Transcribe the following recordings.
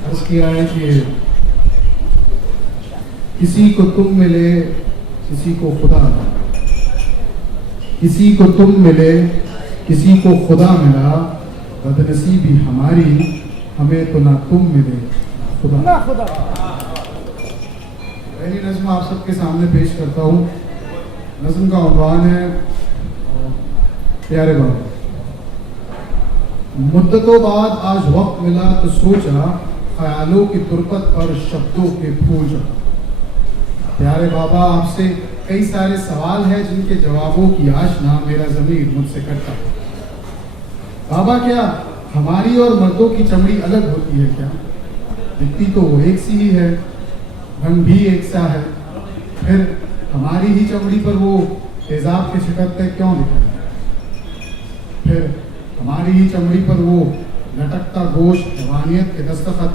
अर्ज किया है कि किसी को तुम मिले किसी को खुदा, किसी को तुम मिले किसी को खुदा मिला, बदनसीबी हमारी हमें तो ना तुम मिले ना खुदा। पहली नज़्म आप सबके सामने पेश करता हूँ। नज़्म का उन्वान है प्यारे बाबा। मुद्दतों बाद आज वक्त मिला तो सोचा, ख्यालों की तुरपत पर शब्दों के फूल चढ़ा। प्यारे बाबा, आपसे कई सारे सवाल हैं जिनके जवाबों की आशना मेरा ज़मीर मुझसे करता है। बाबा, क्या हमारी और मर्दों की चमड़ी अलग होती है क्या? दिखती तो वो एक सी ही है, रंग भी एक सा है, फिर हमारी ही चमड़ी पर वो तेजाब के छिटकते क्यों दिखाई? फिर हमारी ही चमड़ी पर वो लटकता गोश्त जवानियत के दस्तखत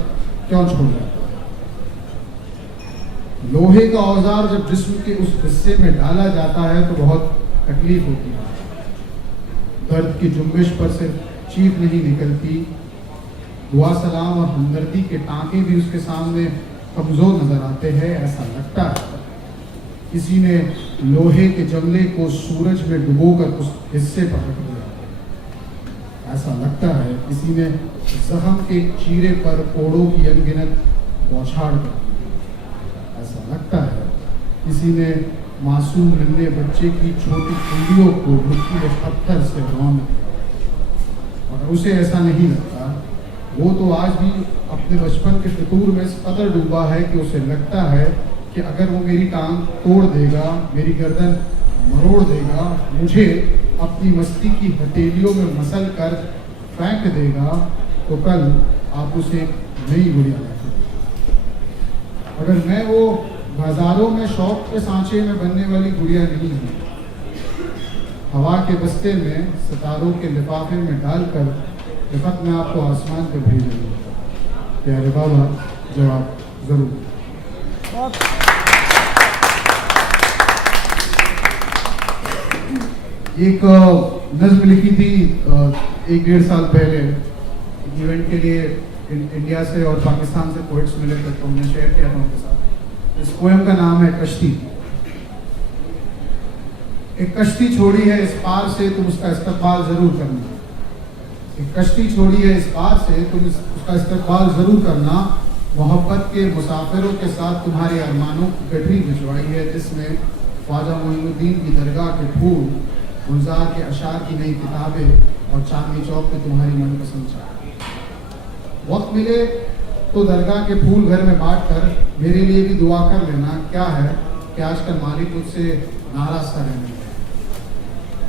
क्यों छोड़ जाता? लोहे का औजार जब जिस्म के उस हिस्से में डाला जाता है तो बहुत तकलीफ होती है। दर्द की जुम्बिश पर सिर्फ चीख नहीं निकलती, दुआ सलाम और हमदर्दी के टांके भी उसके सामने कमजोर नजर आते हैं। ऐसा लगता है किसी ने लोहे के जंगले को सूरज में डुबोकर उस हिस्से पर रख दिया। ऐसा लगता है किसी ने जख्म के चीरे पर कोड़ों की अनगिनत बौछार कर दी। ऐसा लगता है किसी ने मासूम नन्हे बच्चे की छोटी उंगलियों को मिट्टी के पत्थर से रौन दिया। और उसे ऐसा नहीं लगता, वो तो आज भी अपने बचपन के फितूर में इस कदर डूबा है कि उसे लगता है कि अगर वो मेरी टांग तोड़ देगा, मेरी गर्दन मरोड़ देगा, मुझे अपनी मस्ती की हथेलियों में मसल कर फेंक देगा, तो कल आप उसे नई गुड़िया लाते। अगर मैं वो बाजारों में शौक के सांचे में बनने वाली गुड़िया नहीं हूँ, हवा के बस्ते में सितारों के लिफाफे में डालकर रिफत में आपको आसमान पर भेजूंगा। प्यारे बाबा, जवाब जरूर। एक नज़्म लिखी थी 1-1.5 साल पहले इवेंट के लिए। इंडिया से और पाकिस्तान से पोइट्स मिले थे तो हमने शेयर किया था उनके साथ। इस पोएम का नाम है कश्ती। एक कश्ती छोड़ी है इस पार से, तुम उसका इस्तकबाल जरूर करना। एक कश्ती छोड़ी है इस पार से, तुम उसका इस्तकबाल जरूर करना। मोहब्बत के मुसाफिरों के साथ तुम्हारे अरमानों की गठरी भिजवाई है, जिसमें ख्वाजा मोइनुद्दीन की दरगाह के फूल, गुलजार के अशार की नई किताबें और चांदनी चौक पे तुम्हारी मनपसंद चाय। वक्त मिले तो दरगाह के फूल घर में बांट कर मेरे लिए भी दुआ कर लेना। क्या है कि आजकल मालिक मुझसे नाराज सा रहने लगा।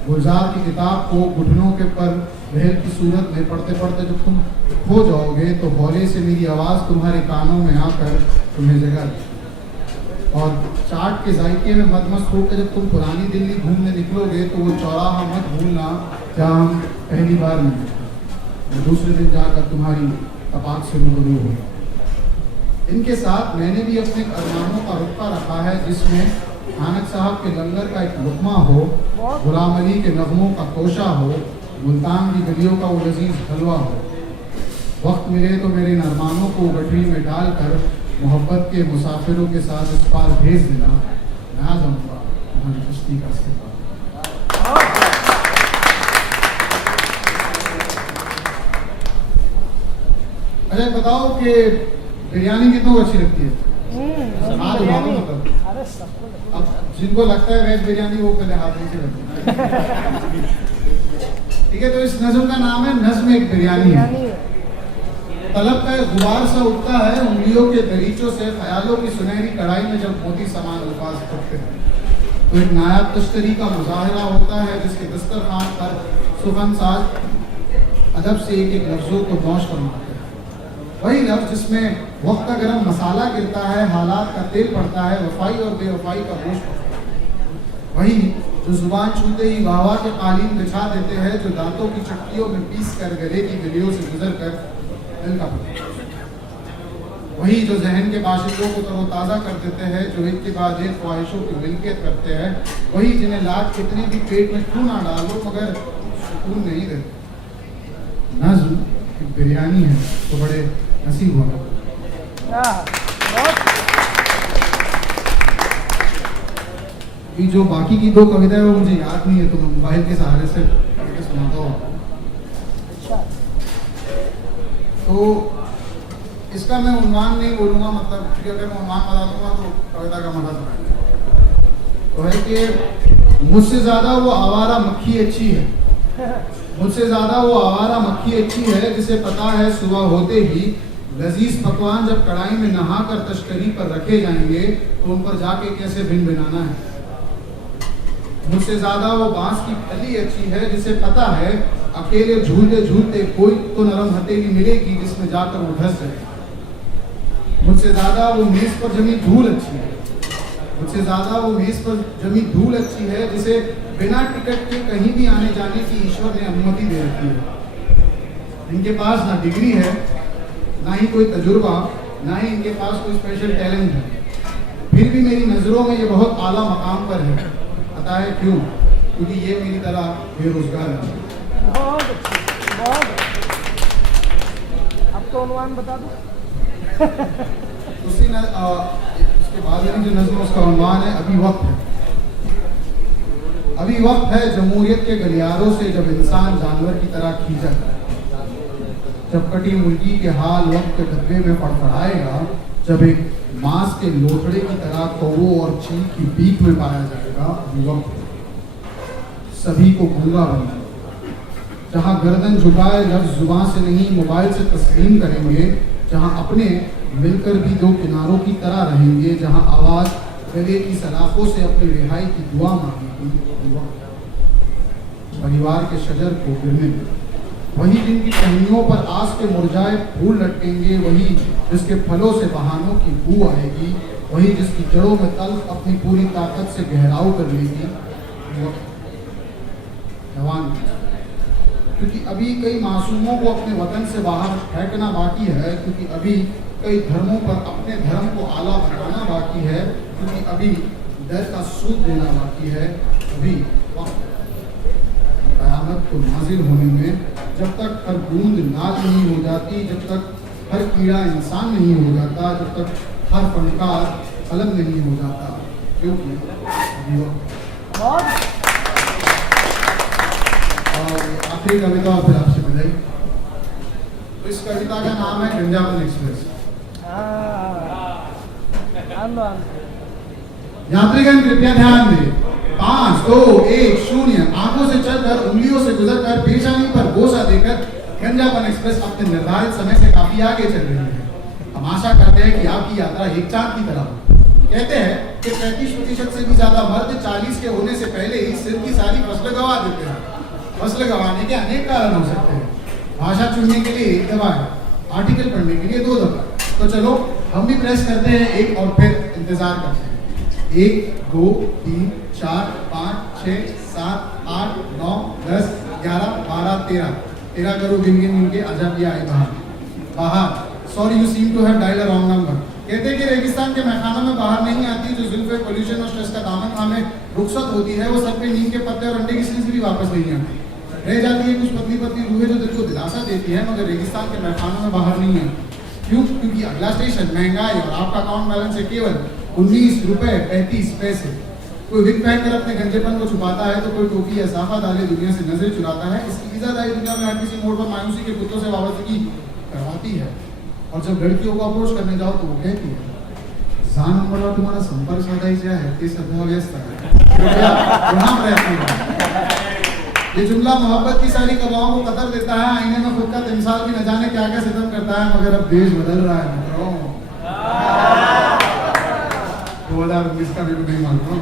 गुलजार की किताब को घुटनों के पर महल की सूरत में पढ़ते पढ़ते जब तुम खो जाओगे तो हौले से मेरी आवाज़ तुम्हारे कानों में आकर तुम्हें जगा देगी। और चाट के जायके में मदमस्त होकर जब तुम पुरानी दिल्ली घूमने निकलोगे तो वो चौराहा मत भूलना जहाँ हम पहली बार मिले। दूसरे दिन जाकर तुम्हारी तपाक से रूबरू होगा। इनके साथ मैंने भी अपने अरमानों का रुतबा रखा है, जिसमें नानक साहब के लंगर का एक लुकमा हो, गुलाम अली के नगमों का तोशा हो, मुल्तान की गलियों का वो लजीज हलवा हो। वक्त मिले तो मेरे इन अरमानों को गठरी में डालकर मोहब्बत के मुसाफिरों के साथ इस पार भेज देना। मैं आ जाऊँगा तुम्हारी कश्ती का इस्तेमाल। अच्छा बताओ कि बिरयानी कितनी अच्छी लगती है? अब जिनको लगता है वेज बिरयानी वो पहले हाथ नीचे रखते। ठीक है, तो इस नज़्म का नाम है नज़्म एक बिरयानी है। तलब का गुबार सा उठता है उंगलियों के दरीचों से, ख्यालों की सुनहरी कढ़ाई में जब मोती समान अल्फाज पड़ते हैं तो एक नायाब तश्तरी का मुजाहरा होता है, जिसके दस्तरखान पर सुगन साज अदब से एक एक लफ्ज़ों को नौश फरमाते हैं। वही लफ्ज़ जिसमें वक्त का गर्म मसाला गिरता है, हालात का तेल पड़ता है, वफाई और बेवफाई का गोश्त पड़ता है। वही जो जुबान छूते ही वाहवा के कालीन बिछा देते हैं, जो दांतों की चक्कियों में पीस कर गले की गलियों से गुजर कर दिल का पड़ता है। वही जो जहन के बाशिंदों को तरोताज़ा कर देते हैं, जो एक के बाद एक ख्वाहिशों की मिल्कियत करते हैं। वही जिन्हें लाख कितने भी पेट में क्यों ना डालो मगर सुकून नहीं देते। नज़्म एक बिरयानी है तो बड़े नसीब होना। ये जो बाकी की दो कविताएं वो मुझे याद नहीं है, तो मैं मोबाइल के सहारे से सुनाता हूँ। तो इसका मैं उन्वान नहीं बोलूँगा, मतलब क्योंकि अगर मैं उन्वान बता दूंगा तो कविता का मजा तो है कि मुझसे ज़्यादा वो आवारा मक्खी अच्छी है, मुझसे ज़्यादा वो आवारा मक्खी अच्छी है, जिसे पता है सुबह होते ही लजीज पकवान जब कढ़ाई में नहाकर तश्करी पर रखे जाएंगे तो उन पर जाके कैसे भिन भिनाना है। मुझसे ज़्यादा वो बांस की फली अच्छी है, जिसे पता है अकेले झूलते झूलते कोई तो नरम हथेली मिलेगी जिसमें जाकर वो धस जाए। मुझसे ज़्यादा वो मेज पर जमी धूल अच्छी है, मुझसे ज़्यादा वो मेज पर जमी धूल अच्छी है, जिसे बिना टिकट के कहीं भी आने जाने की ईश्वर ने अनुमति दे रखी है। इनके पास ना डिग्री है, ना ही कोई तजुर्बा, ना ही इनके पास कोई स्पेशल टैलेंट है, फिर भी मेरी नज़रों में ये बहुत आला मकाम पर है। पता है क्यों? क्योंकि ये मेरी तरह बेरोजगार है। बहुत अच्छी, बहुत अब तो अनुमान बता दो। उसके बाद जो नज़्म उसका उन्वान है अभी वक्त है। अभी वक्त है जमहूरियत के गलियारों से जब इंसान जानवर की तरह खींचा जाए, जब कटी मुर्गी के हाल वक्त के डब्बे में फड़फड़ाएगा, जब एक मांस के लोथड़े की तरह कौवों और चील की बीक में पाया जाएगा। अभी वक्त सभी को गूंगा बनाए, जहां गर्दन झुकाए लफ्ज़ जुबान से नहीं मोबाइल से तस्लीम करेंगे, जहां अपने मिलकर भी दो किनारों की तरह रहेंगे, जहां आवाज़ गले की सलाखों से अपनी रिहाई की दुआ मांगेगी। परिवार के शजर को गिरने दे, वही जिनकी टहनियों पर आस के मुरझाए फूल लटकेंगे, वही जिसके फलों से बहानों की बू आएगी, वही जिसकी जड़ों में तल्ख अपनी पूरी ताकत से गहराव कर लेगी। जवान, क्योंकि अभी कई मासूमों को अपने वतन से बाहर फेंकना बाकी है, क्योंकि अभी कई धर्मों पर अपने धर्म को आला बनाना बाकी है, क्योंकि अभी डर का सूद देना बाकी है। अभी कयामत को नाजिल होने में जब तक हर बूंद नाज नहीं हो जाती, जब तक हर कीड़ा इंसान नहीं हो जाता, जब तक हर फनकार कलम नहीं हो जाता, क्योंकि अभी वक्त। और आखिरी कविता और फिर आपसे विदाई। तो इस कविता का नाम है गंजापन एक्सप्रेस। यात्रीगण कृपया ध्यान दें। 5, 2, 1, 0। आंखों से चलकर उंगलियों से गुजरकर पेशानी पर बोसा देकर गंजापन एक्सप्रेस अपने निर्धारित समय से काफी आगे चल रही है। हम आशा करते हैं कि आपकी यात्रा एक चांद की तरह हो। कहते हैं कि 35% से भी ज्यादा मर्द 40 के होने से पहले ही सिर की सारी फसल गंवा देते हैं। फसल गंवाने के अनेक कारण हो सकते हैं। भाषा चुनने के लिए 1 दबा है, आर्टिकल पढ़ने के लिए 2 दबा। तो चलो हम भी प्रेस करते हैं 1 और फिर इंतजार करते हैं। 1, 2, 3, 4, 5, 6, 7, 8, 9, 10, 11, 12, 13 करो गिन गिन के आजादी आए बाहर। Sorry you seem to have dialled a wrong number. कहते हैं कि रेगिस्तान के मैखानों में बाहर नहीं आती, जो जुल्फ पोल्यूशन और स्ट्रेस का दामन थामे रुखसत होती है, वो सर पे नीम के पत्ते और अंडे की सीज भी वापस नहीं आती। रह जाती है कुछ पतली पतली रूहें जो दिल को दिलासा देती है, मगर रेगिस्तान के मैखानों में बाहर नहीं है। क्यों? क्योंकि अगला स्टेशन महंगाई और आपका अकाउंट बैलेंस है केवल 19 रुपए 35 पैसे। कोई विग पहन कर अपने गंजेपन को छुपाता है, तो कोई टोपी या साफा डाले दुनिया से नजर चुराता है। इसकी इजादाई दुनिया में हर किसी मोड़ पर मायूसी के कुत्तों से वाबस्तगी करवाती है। और जब लड़कियों को अप्रोच करने जाओ तो वो कहती है, जान नंबर तुम्हारा संपर्क साधायचा है, ते सध्या व्यस्त आहे, कृपया पुन्हा प्रयत्न करा। ये जुमला मोहब्बत की सारी कबाओं को कतर देता है। आईने में खुद का तिमसाल भी न जाने क्या क्या सितम करता है, मगर अब देश बदल रहा है मित्रों। 2019 का मेरे को नहीं मालूम।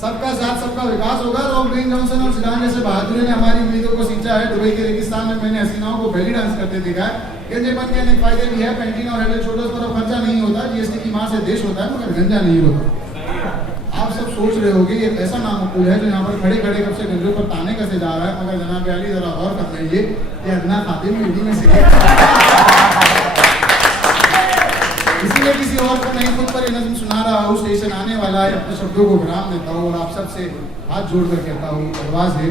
सबका साथ सबका विकास होगा। रॉब बेन जॉनसन और सिडान जैसे बहादुर ने हमारी उम्मीदों को सींचा है। दुबई के रेगिस्तान में मैंने हसीनाओं को बेली डांस करते देखा है। गंजेपन के अनेक फायदे भी है। पेंटीन और हेड एंड शोल्डर्स पर अब खर्चा नहीं होता। जीएसटी की मां से देश होता है, मगर गंजा नहीं होता। आप सब सोच रहे होंगे ये ऐसा नामुमकिन है जो यहाँ पर खड़े खड़े कब से गंजों पर ताने कसे जा रहा है, मगर जनाब अली जरा गौर कर लीजिए, ये अदना खातिन मीडिया में से इसीलिए किसी और को नहीं खुद पर ये नज़्म सुना रहा हूँ। स्टेशन आने वाला है, अपने शब्दों को विराम देता हूँ और आप सबसे हाथ जोड़कर कहता हूँ, आवाज़ है